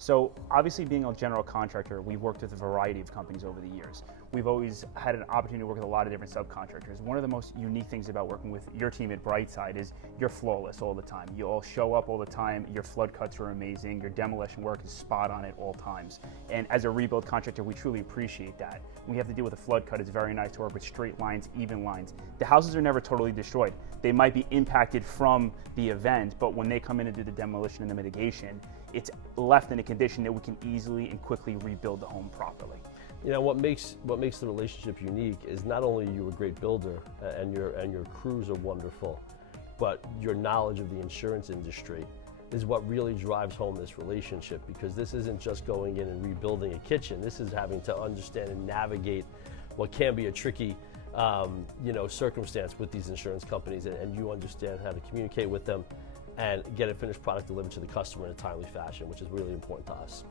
So obviously being a general contractor, we've worked with a variety of companies over the years. We've always had an opportunity to work with a lot of different subcontractors. One of the most unique things about working with your team at Brightside is you're flawless all the time. You all show up all the time, your flood cuts are amazing, your demolition work is spot on at all times. And as a rebuild contractor, we truly appreciate that. When we have to deal with a flood cut, it's very nice to work with straight lines, even lines. The houses are never totally destroyed. They might be impacted from the event, but when they come in and do the demolition and the mitigation, it's left in a condition that we can easily and quickly rebuild the home properly. You know, what makes the relationship unique is not only are you a great builder and your crews are wonderful, but your knowledge of the insurance industry is what really drives home this relationship, because this isn't just going in and rebuilding a kitchen. This is having to understand and navigate what can be a tricky circumstance with these insurance companies, and you understand how to communicate with them and get a finished product delivered to the customer in a timely fashion, which is really important to us.